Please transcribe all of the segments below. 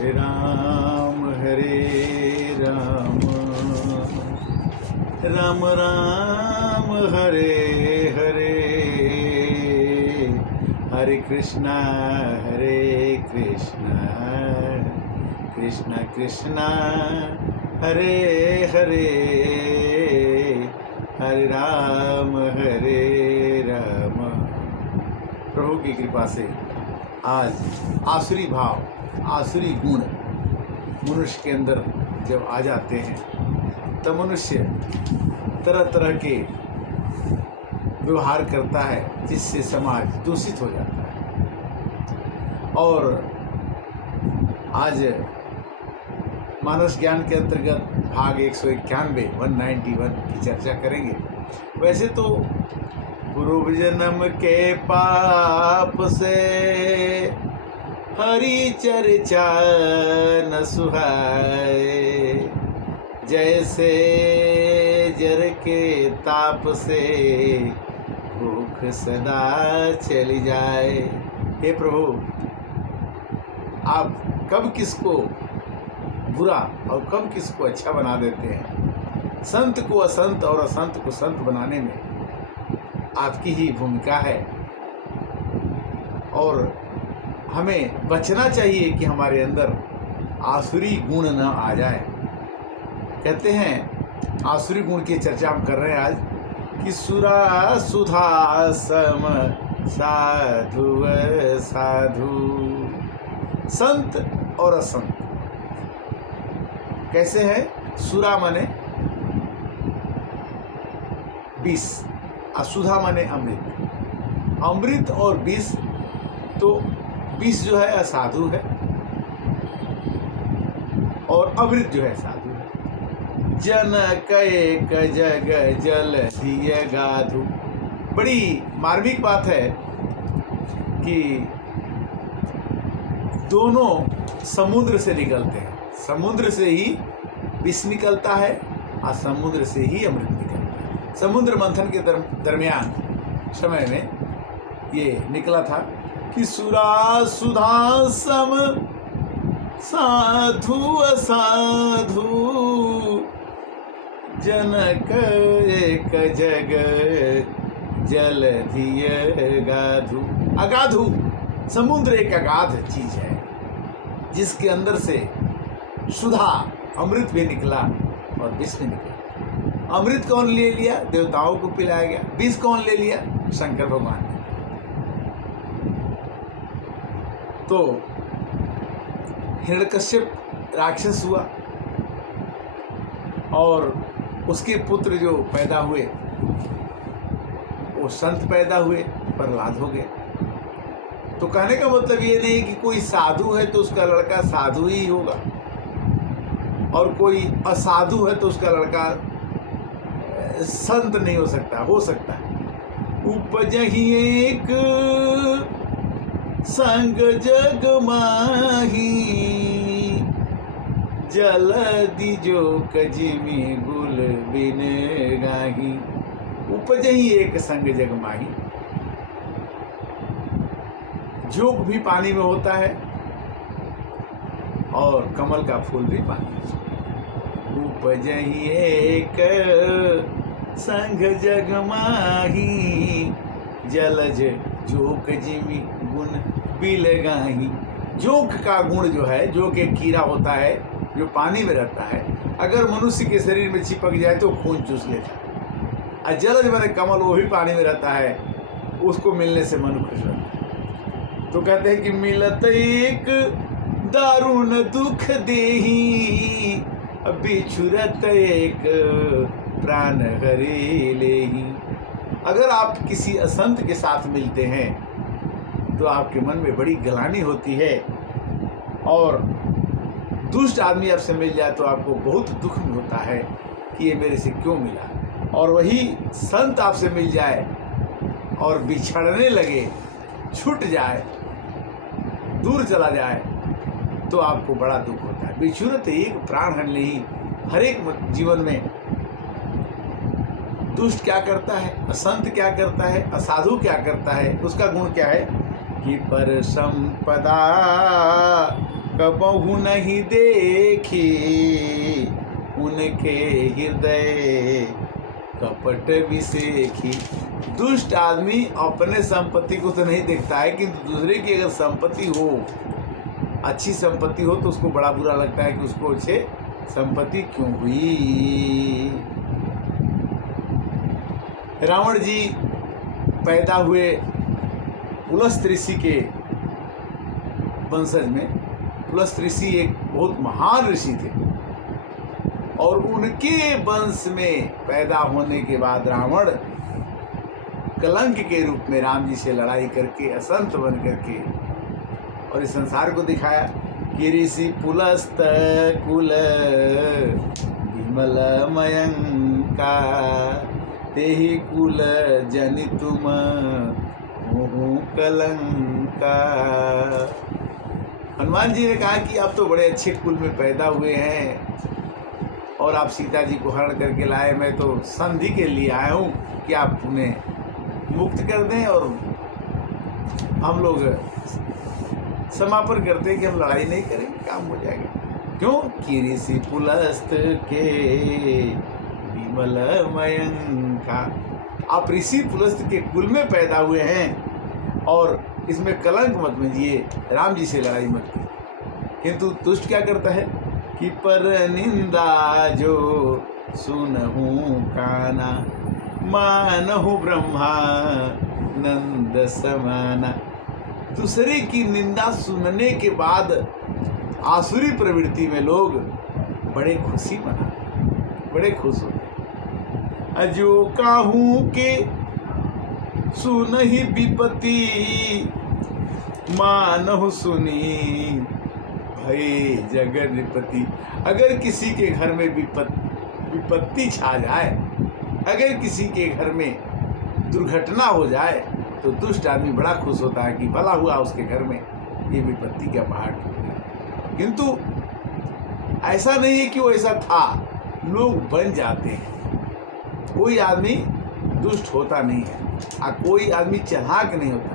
हरे राम राम राम हरे हरे, हरे कृष्णा कृष्णा कृष्णा हरे हरे, हरे राम। प्रभु की कृपा से आज आसुरी भाव, आसुरी गुण मनुष्य के अंदर जब आ जाते हैं तब मनुष्य तरह तरह के व्यवहार करता है जिससे समाज दूषित हो जाता है। और आज मानस ज्ञान के अंतर्गत भाग 191 की चर्चा करेंगे। वैसे तो पूर्व जन्म के पाप से हरि चर्चा न सुहाए, जैसे जर के ताप से भूख सदा चली जाए। हे प्रभु, आप कब किसको बुरा और कब किसको अच्छा बना देते हैं। संत को असंत और असंत को संत बनाने में आपकी ही भूमिका है और हमें बचना चाहिए कि हमारे अंदर आसुरी गुण न आ जाए। कहते हैं आसुरी गुण की चर्चा हम कर रहे हैं आज कि सुरा सुधा सम साधु साधु, संत और असंत कैसे है। सुरा माने विष, असुधा माने अमृत। अमृत और विष, तो विष जो है असाधु है और अमृत जो है साधु है। जनक एक जग जल दिय गाधु। बड़ी मार्मिक बात है कि दोनों समुद्र से निकलते हैं। समुद्र से ही विष निकलता है और समुद्र से ही अमृत निकलता है। समुद्र मंथन के दरमियान समय में ये निकला था कि सुरा सुधा सम साधु असाधु, जनक एक जग जल दिय गाधु। अगाधु, समुद्र एक अगाध चीज है जिसके अंदर से सुधा अमृत भी निकला और विष भी निकला। अमृत कौन ले लिया? देवताओं को पिलाया गया। विष कौन ले लिया? शंकर भगवान ने। तो हिरण्यकश्यप राक्षस हुआ और उसके पुत्र जो पैदा हुए वो संत पैदा हुए, प्रहलाद हो गए। तो कहने का मतलब ये नहीं कि कोई साधु है तो उसका लड़का साधु ही होगा और कोई असाधु है तो उसका लड़का संत नहीं हो सकता। हो सकता है। उपजहि एक संग जग माही, जलदि जो कजिमी गुल बिन गाही। उपजहि एक संग जग माही, जोग भी पानी में होता है और कमल का फूल भी पानी में। उपजहि एक संग जग माही, जलज जोक जिमी गुण बिल गाही। जोक का गुण जो है, जोक एक कीड़ा होता है जो पानी में रहता है, अगर मनुष्य के शरीर में चिपक जाए तो खून चूस लेता है। और जलज माने कमल, वो भी पानी में रहता है, उसको मिलने से मन खुश रहता है। तो कहते हैं कि मिलत एक दारुण दुख देही, बिछुरत एक प्राण हरि लेही। अगर आप किसी असंत के साथ मिलते हैं तो आपके मन में बड़ी ग्लानि होती है और दुष्ट आदमी आपसे मिल जाए तो आपको बहुत दुख होता है कि ये मेरे से क्यों मिला। और वही संत आपसे मिल जाए और बिछड़ने लगे, छूट जाए, दूर चला जाए तो आपको बड़ा दुख होता है। बिछुरत एक प्राण हर लेही। हर एक जीवन में दुष्ट क्या करता है, असंत क्या करता है, असाधु क्या करता है, उसका गुण क्या है कि पर संपदा कबहु नहीं देखी उनके हृदय कपट विसेखी। दुष्ट आदमी अपने संपत्ति को तो नहीं देखता है, किंतु दूसरे की अगर संपत्ति हो, अच्छी संपत्ति हो, तो उसको बड़ा बुरा लगता है कि उसको अच्छे संपत्ति क्यों हुई। रावण जी पैदा हुए पुलस्त्य ऋषि के वंशज में। पुलस्त्य ऋषि एक बहुत महान ऋषि थे और उनके वंश में पैदा होने के बाद रावण कलंक के रूप में राम जी से लड़ाई करके असंत बन करके और इस संसार को दिखाया कि ऋषि पुलस्त कुल विमल मयंका तेहि कुल जनि तुम मोहु कलंका। हनुमान जी ने कहा कि आप तो बड़े अच्छे कुल में पैदा हुए हैं और आप सीता जी को हरण करके लाए। मैं तो संधि के लिए आया हूँ कि आप उन्हें मुक्त कर दें और हम लोग समापन करते हैं कि हम लड़ाई नहीं करेंगे, काम हो जाएगा। क्यों कि ऋषि पुलस्त के विमल मयंका, आप ऋषि पुलस्त के कुल में पैदा हुए हैं और इसमें कलंक मत मजिए, राम जी से लड़ाई मत कीजिए। किंतु दुष्ट क्या करता है कि पर निंदा जो सुनहु काना मानहु ब्रह्मा नंद समाना। दूसरे की निंदा सुनने के बाद आसुरी प्रवृत्ति में लोग बड़े खुशी मनाते, बड़े खुश होते। अजो काहू के सुनहि विपत्ति मानहु सुनी भय जगन्पति। अगर किसी के घर में विपत्ति छा जाए, अगर किसी के घर में दुर्घटना हो जाए, तो दुष्ट आदमी बड़ा खुश होता है कि भला हुआ उसके घर में ये विपत्ति का पहाड़ टूट गया। किंतु ऐसा नहीं है कि वो ऐसा था, लोग बन जाते हैं। कोई आदमी दुष्ट होता नहीं है और कोई आदमी चालाक नहीं होता।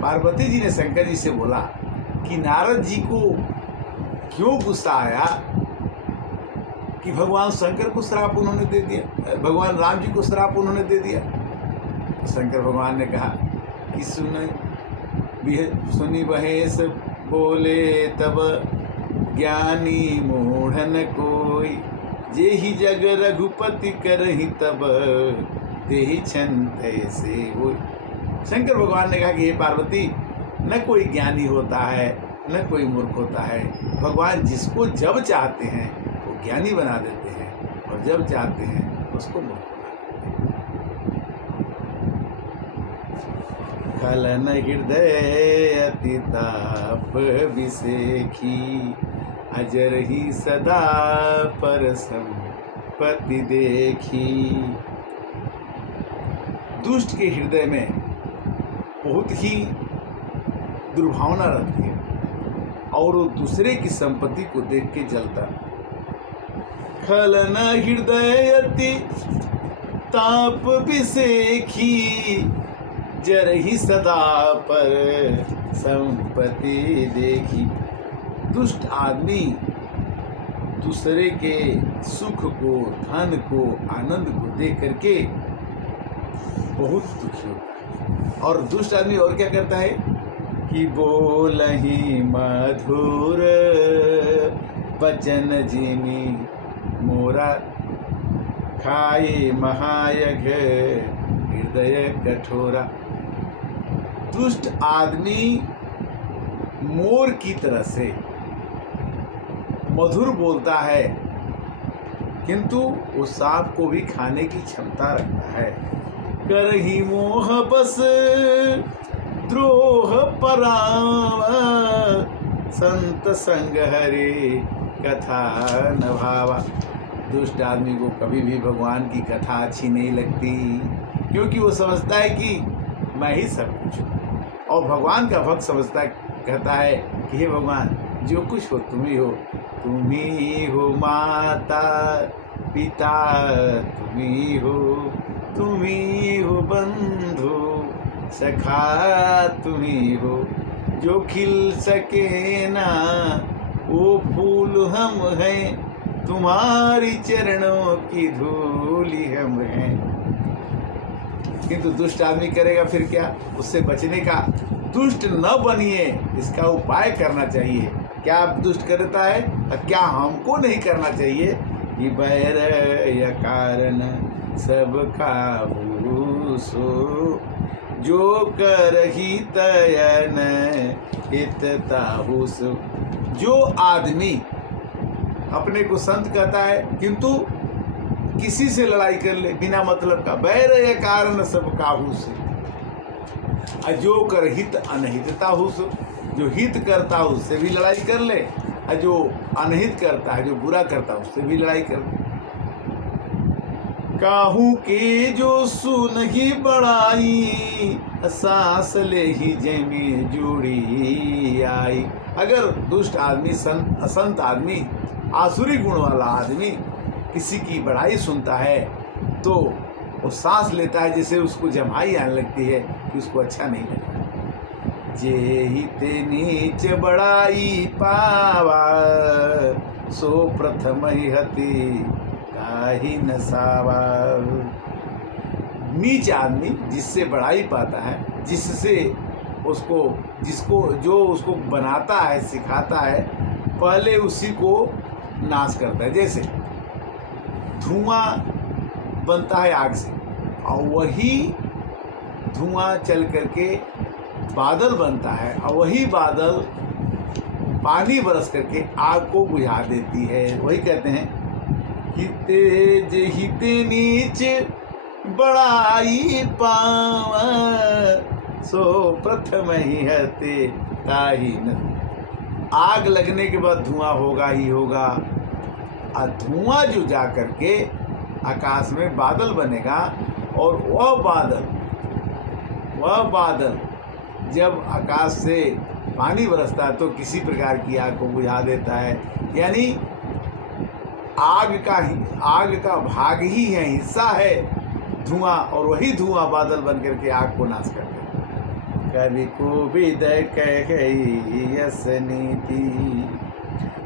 पार्वती जी ने शंकर जी से बोला कि नारद जी को क्यों गुस्सा आया कि भगवान शंकर को श्राप उन्होंने दे दिया, भगवान राम जी को श्राप उन्होंने दे दिया। तो शंकर भगवान ने कहा कि सुनी बहेस बोले तब ज्ञानी मूढ़न कोई जेहि जग रघुपति करहि तब तेहि छन तैसे होई। शंकर भगवान ने कहा कि हे पार्वती, न कोई ज्ञानी होता है न कोई मूर्ख होता है। भगवान जिसको जब चाहते हैं वो ज्ञानी बना देते हैं और जब चाहते हैं उसको मूर्ख बना देते हैं। खलन हृदय अति ताप विसेखी अजर ही सदा पर संपत्ति देखी। दुष्ट के हृदय में बहुत ही दुर्भावना रहती है और वो दूसरे की संपत्ति को देख के जलता। खलन हृदय अति ताप विसेखी जर ही सदा पर संपत्ति देखी। दुष्ट आदमी दूसरे के सुख को, धन को, आनंद को देख करके बहुत दुखी होता है। और दुष्ट आदमी और क्या करता है कि बोलहि मधुर वचन जिनि मोरा खाए महायघ हृदय कठोरा। दुष्ट आदमी मोर की तरह से मधुर बोलता है, किंतु वो सांप को भी खाने की क्षमता रखता है। करहि मोह बस द्रोह परावा संत संग हरे कथा न भावा। दुष्ट आदमी को कभी भी भगवान की कथा अच्छी नहीं लगती, क्योंकि वो समझता है कि मैं ही सब कुछ हूँ। और भगवान का भक्त समझता कहता है कि हे भगवान, जो कुछ हो तुम ही हो, तुम ही हो माता पिता, तुम ही हो बंधु सखा, तुम ही हो जो खिल सके ना वो फूल हम हैं, तुम्हारी चरणों की धूली हम हैं। किंतु दुष्ट आदमी करेगा फिर क्या? उससे बचने का, दुष्ट न बनिए इसका उपाय करना चाहिए। क्या आप दुष्ट करता है और क्या हमको नहीं करना चाहिए? कि बैर या कारण सब खाबूसो, जो करही तयन हितताहुस। जो आदमी अपने को संत कहता है किंतु किसी से लड़ाई कर ले बिना मतलब का, बैर या कारण सब काहू से, जो कर हित अनहितता हुस, जो हित करता है उससे भी लड़ाई कर ले, और जो अनहित करता है, जो बुरा करता है उससे भी लड़ाई कर ले। काहू के जो सुन ही बड़ाई, सांस ले ही जमी जुड़ी आई। अगर दुष्ट आदमी, असंत आदमी, आसुरी गुण वाला आदमी किसी की बड़ाई सुनता है तो वो सांस लेता है, जैसे उसको जमाई आने लगती है कि उसको अच्छा नहीं लगता। जे हिते नीच बड़ाई पावा, सो प्रथम ही हति काहि न सावा। नीच आदमी जिससे बड़ाई पाता है, जिससे जो उसको बनाता है, सिखाता है, पहले उसी को नाश करता है। जैसे धुआं बनता है आग से, और वही धुआं चल करके बादल बनता है, और वही बादल पानी बरस करके आग को बुझा देती है। वही कहते हैं कि तेज हिते नीच बड़ाई पावा, सो प्रथम ही हते ताहि न। आग लगने के बाद धुआं होगा ही होगा, और धुआं जो जा करके आकाश में बादल बनेगा, और वह बादल जब आकाश से पानी बरसता है तो किसी प्रकार की आग को बुझा देता है। यानी आग का भाग ही है, हिस्सा है धुआं, और वही धुआं बादल बन करके आग को नाश कर देता है। कवि को विदय कही यस नीति,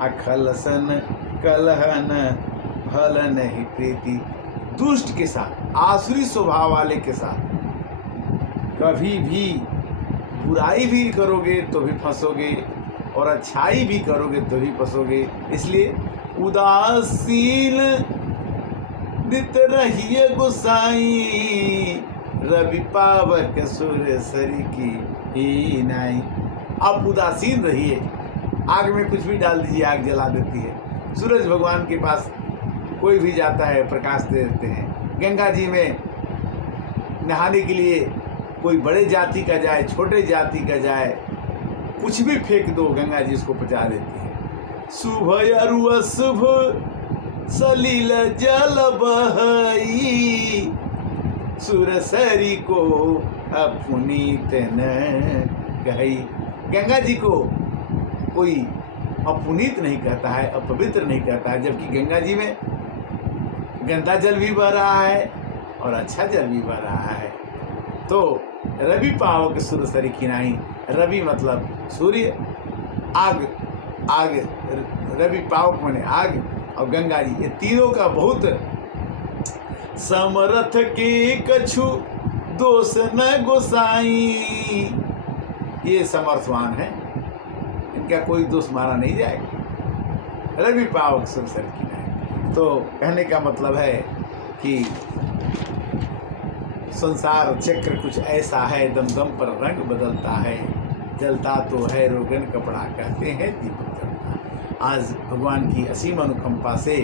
अखलसन कलहन फल नहीं प्रीति। दुष्ट के साथ, आसुरी स्वभाव वाले के साथ कभी भी बुराई भी करोगे तो भी फंसोगे, और अच्छाई भी करोगे तो भी फंसोगे। इसलिए उदासीन नित रहिए गोसाई, रवि पावक सुर सरी की ही नाई। आप उदासीन रहिए, आग में कुछ भी डाल दीजिए, आग जला देती है। सूरज भगवान के पास कोई भी जाता है, प्रकाश दे देते हैं। गंगा जी में नहाने के लिए कोई बड़े जाति का जाए, छोटे जाति का जाए, कुछ भी फेंक दो, गंगा जी उसको पचा देती है। शुभ अरु अशुभ सलील जल बहई, सुरसरी को अपुनीत न कही। गंगा जी को कोई अपुनीत नहीं कहता है, अपवित्र नहीं कहता है, जबकि गंगा जी में गंदा जल भी बह रहा है और अच्छा जल भी बह रहा है। तो रवि पावक सुरसरी खिनाई, रवि मतलब सूर्य, आग रवि पावक माने आग, और गंगा जी, ये तीनों का बहुत समरथ के कछु दोष न गोसाई। ये समर्थवान है, इनका कोई दोष मारा नहीं जाएगा। रवि पावक सुरसरी खिनाई। तो कहने का मतलब है कि संसार चक्र कुछ ऐसा है, दम दम पर रंग बदलता है, जलता तो है रोगन कपड़ा, कहते हैं दीपक जलता। आज भगवान की असीम अनुकंपा से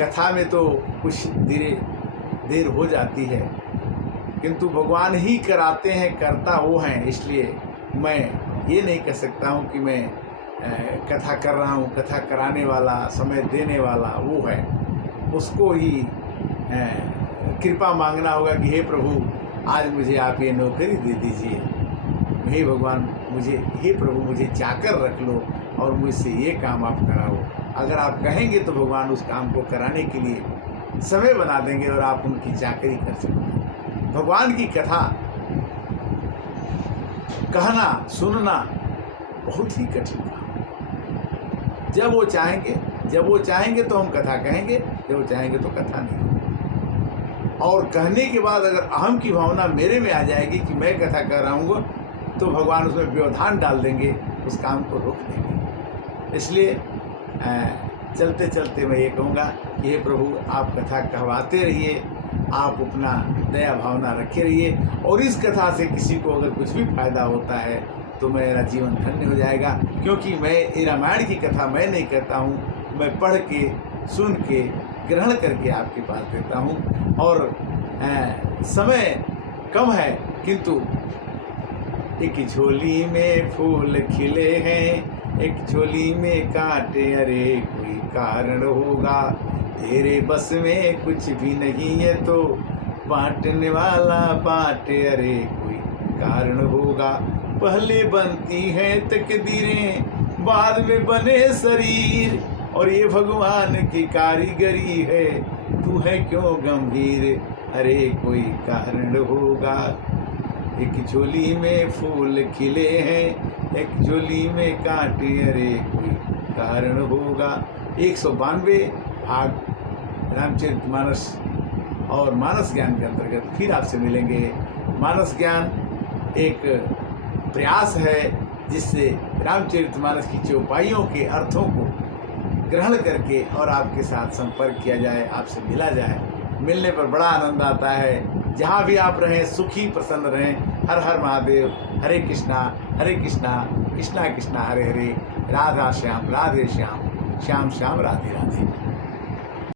कथा में तो कुछ देर हो जाती है, किंतु भगवान ही कराते हैं, करता वो हैं। इसलिए मैं ये नहीं कह सकता हूँ कि मैं कथा कर रहा हूँ। कथा कराने वाला, समय देने वाला वो है, उसको ही कृपा मांगना होगा कि हे प्रभु आज मुझे आप ये नौकरी दे दीजिए, हे भगवान हे प्रभु मुझे चाकर रख लो और मुझसे ये काम आप कराओ। अगर आप कहेंगे तो भगवान उस काम को कराने के लिए समय बना देंगे और आप उनकी चाकरी कर सकते हैं। भगवान की कथा कहना सुनना बहुत ही कठिन काम। जब वो चाहेंगे तो हम कथा कहेंगे, जब वो चाहेंगे तो कथा नहीं। और कहने के बाद अगर अहम की भावना मेरे में आ जाएगी कि मैं कथा कर रहा हूँ, तो भगवान उसमें व्यवधान डाल देंगे, उस काम को रोक देंगे। इसलिए चलते चलते मैं ये कहूँगा कि हे प्रभु, आप कथा कहवाते रहिए, आप अपना दया भावना रखे रहिए, और इस कथा से किसी को अगर कुछ भी फायदा होता है तो मेरा जीवन धन्य हो जाएगा। क्योंकि मैं ये रामायण की कथा मैं नहीं करता हूँ, मैं पढ़ के सुन के ग्रहण करके आपके पास देता हूँ। और समय कम है, किंतु एक झोली में फूल खिले हैं, एक झोली में कांटे, अरे कोई कारण होगा, तेरे बस में कुछ भी नहीं है तो बांटने वाला बांटे, अरे कोई कारण होगा। पहले बनती हैं तकदीरें, बाद में बने शरीर, और ये भगवान की कारीगरी है, तू है क्यों गंभीर, अरे कोई कारण होगा। एक झोली में फूल खिले हैं, एक झोली में कांटे, अरे कोई कारण होगा। 192 भाग रामचरितमानस और मानस ज्ञान के अंतर्गत फिर आपसे मिलेंगे। मानस ज्ञान एक प्रयास है जिससे रामचरितमानस की चौपाइयों के अर्थों को ग्रहण करके और आपके साथ संपर्क किया जाए, आपसे मिला जाए। मिलने पर बड़ा आनंद आता है। जहाँ भी आप रहें सुखी प्रसन्न रहें। हर हर महादेव। हरे कृष्णा कृष्णा कृष्णा हरे हरे, राधा श्याम राधे श्याम, श्याम श्याम राधे राधे।